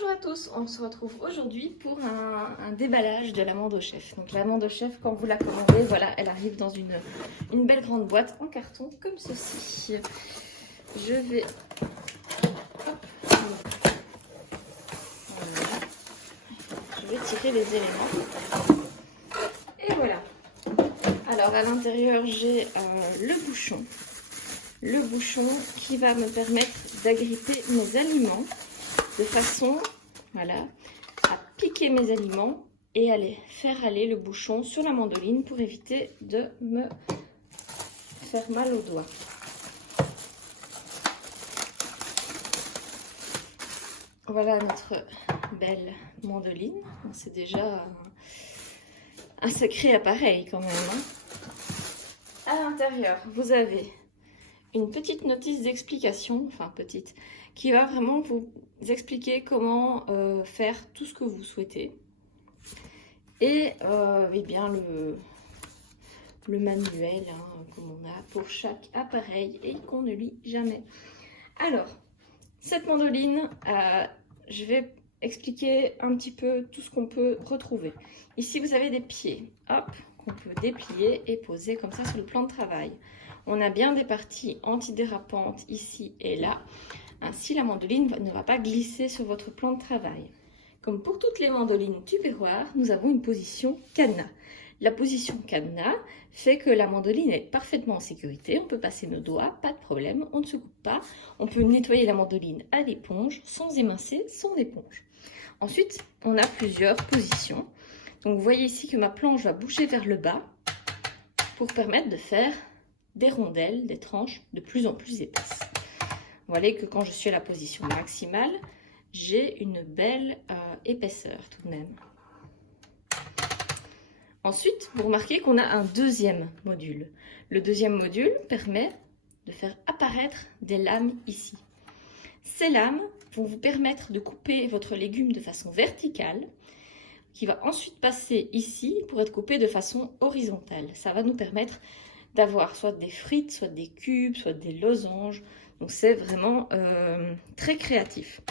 Bonjour à tous, on se retrouve aujourd'hui pour un déballage de l'amande au chef. Donc l'amande au chef, quand vous la commandez, voilà, elle arrive dans une belle grande boîte en carton comme ceci. Je vais... Voilà. Je vais tirer les éléments. Et voilà. Alors à l'intérieur, j'ai le bouchon. Le bouchon qui va me permettre d'agripper mes aliments de façon, voilà, à piquer mes aliments et aller faire aller le bouchon sur la mandoline pour éviter de me faire mal aux doigts. Voilà notre belle mandoline. C'est déjà un sacré appareil quand même, hein. À l'intérieur, vous avez une petite notice d'explication, enfin petite, qui va vraiment vous expliquer comment faire tout ce que vous souhaitez. Et bien le manuel, hein, comme on a pour chaque appareil et qu'on ne lit jamais. Alors, cette mandoline, je vais expliquer un petit peu tout ce qu'on peut retrouver. Ici, vous avez des pieds, hop, qu'on peut déplier et poser comme ça sur le plan de travail. On a bien des parties antidérapantes ici et là. Ainsi, la mandoline ne va pas glisser sur votre plan de travail. Comme pour toutes les mandolines tupperware, nous avons une position cadenas. La position cadenas fait que la mandoline est parfaitement en sécurité. On peut passer nos doigts, pas de problème, on ne se coupe pas. On peut nettoyer la mandoline à l'éponge, sans émincer son éponge. Ensuite, on a plusieurs positions. Donc, vous voyez ici que ma planche va bouger vers le bas pour permettre de faire des rondelles, des tranches de plus en plus épaisses. Vous voyez que quand je suis à la position maximale, j'ai une belle épaisseur tout de même. Ensuite, vous remarquez qu'on a un deuxième module. Le deuxième module permet de faire apparaître des lames ici. Ces lames vont vous permettre de couper votre légume de façon verticale, qui va ensuite passer ici pour être coupé de façon horizontale. Ça va nous permettre d'avoir soit des frites, soit des cubes, soit des losanges. Donc c'est vraiment très créatif.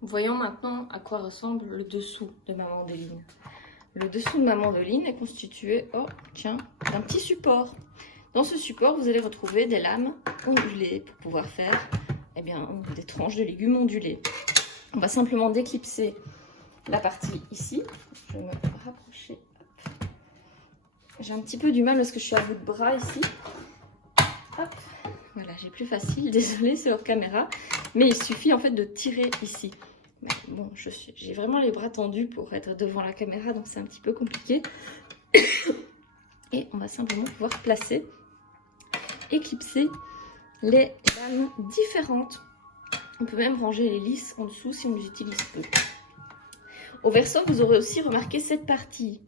Voyons maintenant à quoi ressemble le dessous de ma mandoline. Le dessous de ma mandoline est constitué, oh tiens, d'un petit support. Dans ce support, vous allez retrouver des lames ondulées pour pouvoir faire des tranches de légumes ondulées. On va simplement déclipser la partie ici. Je vais me rapprocher. J'ai un petit peu du mal parce que je suis à bout de bras ici. Hop, voilà, j'ai plus facile, désolée, c'est hors caméra. Mais il suffit en fait de tirer ici. Bon, j'ai vraiment les bras tendus pour être devant la caméra, donc c'est un petit peu compliqué. Et on va simplement pouvoir placer et clipser les lames différentes. On peut même ranger les lisses en dessous si on les utilise peu. Au verso, vous aurez aussi remarqué cette partie.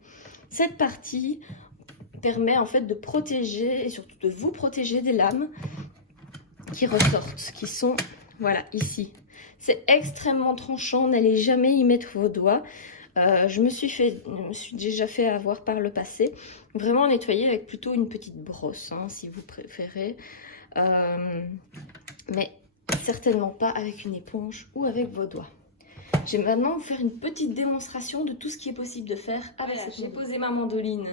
Cette partie permet en fait de protéger et surtout de vous protéger des lames qui ressortent, qui sont voilà ici. C'est extrêmement tranchant, n'allez jamais y mettre vos doigts. Je me suis déjà fait avoir par le passé. Vraiment nettoyer avec plutôt une petite brosse, hein, si vous préférez. Mais certainement pas avec une éponge ou avec vos doigts. Je vais maintenant vous faire une petite démonstration de tout ce qui est possible de faire avec cette mandoline. J'ai posé ma mandoline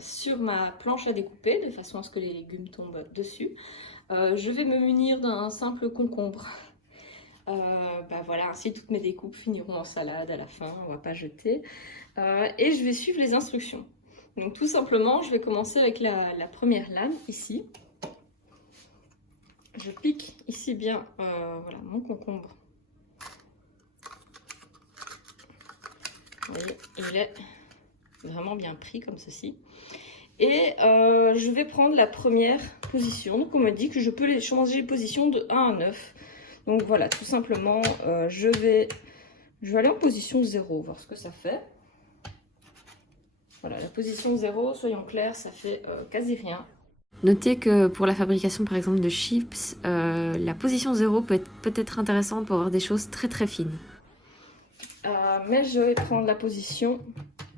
sur ma planche à découper de façon à ce que les légumes tombent dessus. Je vais me munir d'un simple concombre. Voilà, ainsi toutes mes découpes finiront en salade à la fin, on ne va pas jeter. Et je vais suivre les instructions. Donc tout simplement, je vais commencer avec la première lame ici. Je pique ici bien voilà, mon concombre. Vous voyez, il est vraiment bien pris comme ceci. Et je vais prendre la première position. Donc on me dit que je peux changer les positions de 1 à 9. Donc voilà, tout simplement, je vais aller en position 0, voir ce que ça fait. Voilà, la position 0, soyons clairs, ça fait quasi rien. Notez que pour la fabrication par exemple de chips, la position 0 peut être intéressante pour avoir des choses très très fines. Mais je vais prendre la position,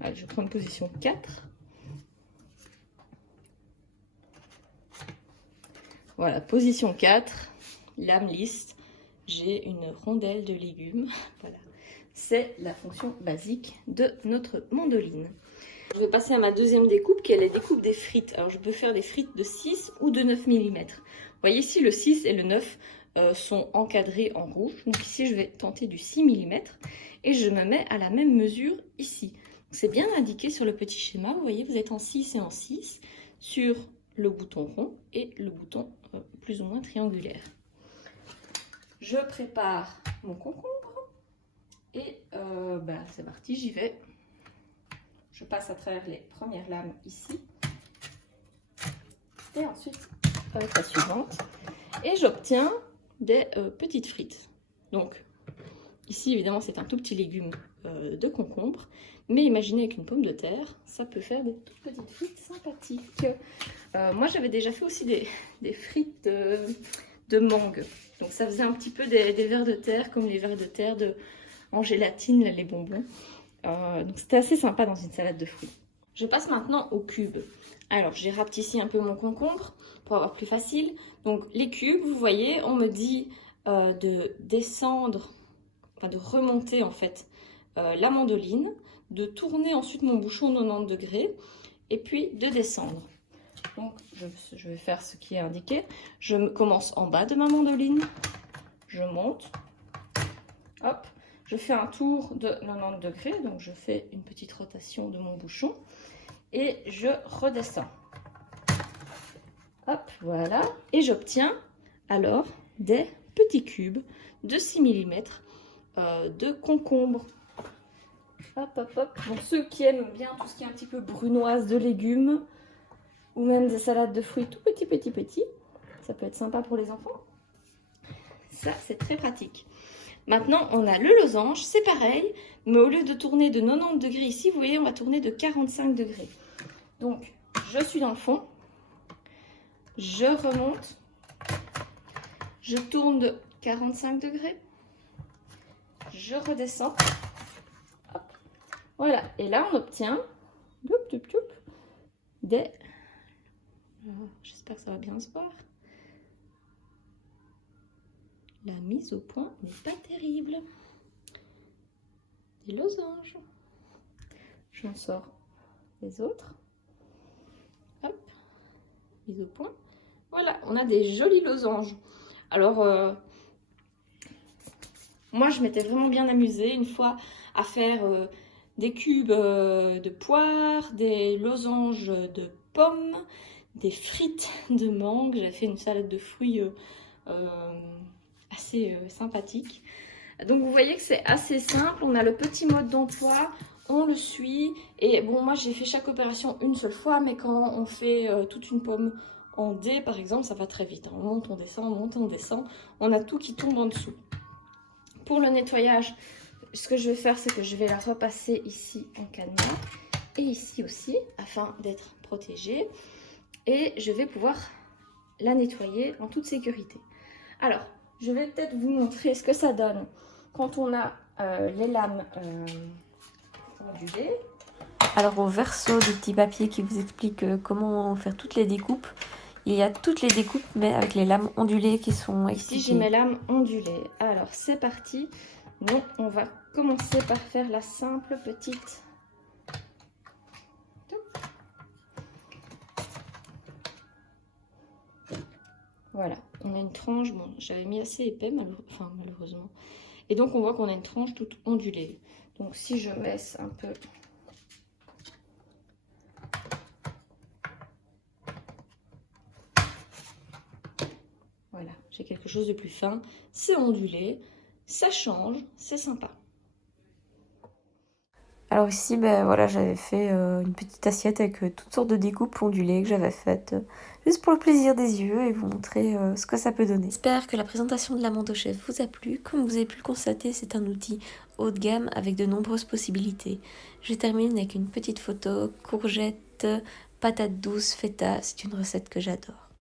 allez, je vais prendre position 4. Voilà, position 4, lame lisse, j'ai une rondelle de légumes. Voilà. c'est la fonction basique de notre mandoline. Je vais passer à ma deuxième découpe qui est la découpe des frites. Alors je peux faire des frites de 6 ou de 9 mm. Vous voyez ici le 6 et le 9 sont encadrés en rouge. Donc ici je vais tenter du 6 mm et je me mets à la même mesure ici. C'est bien indiqué sur le petit schéma. Vous voyez, vous êtes en 6 et en 6 sur le bouton rond et le bouton plus ou moins triangulaire. Je prépare mon concombre et c'est parti, j'y vais. Je passe à travers les premières lames ici et ensuite avec la suivante et j'obtiens des petites frites. Donc ici évidemment c'est un tout petit légume de concombre, mais imaginez avec une pomme de terre, ça peut faire des toutes petites frites sympathiques. Moi j'avais déjà fait aussi des frites de mangue, donc ça faisait un petit peu des vers de terre comme les vers de terre en gélatine, là, les bonbons. Donc c'était assez sympa dans une salade de fruits. Je passe maintenant aux cubes. Alors j'ai rapetissé un peu mon concombre pour avoir plus facile. Donc les cubes, vous voyez, on me dit de descendre, enfin de remonter en fait la mandoline, de tourner ensuite mon bouchon 90 degrés et puis de descendre. Donc je vais faire ce qui est indiqué. Je commence en bas de ma mandoline, je monte, hop. Je fais un tour de 90 degrés, donc je fais une petite rotation de mon bouchon et je redescends. Hop, voilà. Et j'obtiens alors des petits cubes de 6 mm de concombre. Hop, hop, hop. Donc ceux qui aiment bien tout ce qui est un petit peu brunoise de légumes ou même des salades de fruits tout petits, ça peut être sympa pour les enfants. Ça, c'est très pratique. Maintenant, on a le losange, c'est pareil, mais au lieu de tourner de 90 degrés ici, vous voyez, on va tourner de 45 degrés. Donc, je suis dans le fond, je remonte, je tourne de 45 degrés, je redescends, hop, voilà, et là on obtient des... J'espère que ça va bien se voir. La mise au point n'est pas terrible. Des losanges. J'en sors les autres. Hop, mise au point. Voilà, on a des jolis losanges. Alors, moi, je m'étais vraiment bien amusée une fois à faire des cubes de poire, des losanges de pommes, des frites de mangue. J'avais fait une salade de fruits assez sympathique. Donc vous voyez que c'est assez simple, on a le petit mode d'emploi, on le suit et bon moi j'ai fait chaque opération une seule fois, mais quand on fait toute une pomme en D par exemple, ça va très vite, on monte, on descend, on monte, on descend, on a tout qui tombe en dessous. Pour le nettoyage, ce que je vais faire, c'est que je vais la repasser ici en cadenas et ici aussi afin d'être protégée et je vais pouvoir la nettoyer en toute sécurité. Alors je vais peut-être vous montrer ce que ça donne quand on a les lames ondulées. Alors au verso du petit papier qui vous explique comment faire toutes les découpes, il y a toutes les découpes mais avec les lames ondulées qui sont expliquées. Ici j'ai mes lames ondulées. Alors c'est parti. Donc on va commencer par faire la simple petite. Voilà, on a une tranche, bon, j'avais mis assez épais malheureusement. Et donc on voit qu'on a une tranche toute ondulée. Donc si je baisse un peu, voilà, j'ai quelque chose de plus fin, c'est ondulé, ça change, c'est sympa. Alors ici, voilà, j'avais fait une petite assiette avec toutes sortes de découpes ondulées que j'avais faites juste pour le plaisir des yeux et vous montrer ce que ça peut donner. J'espère que la présentation de la menthe au chef vous a plu. Comme vous avez pu le constater, c'est un outil haut de gamme avec de nombreuses possibilités. Je termine avec une petite photo, courgettes, patates douces, feta, c'est une recette que j'adore.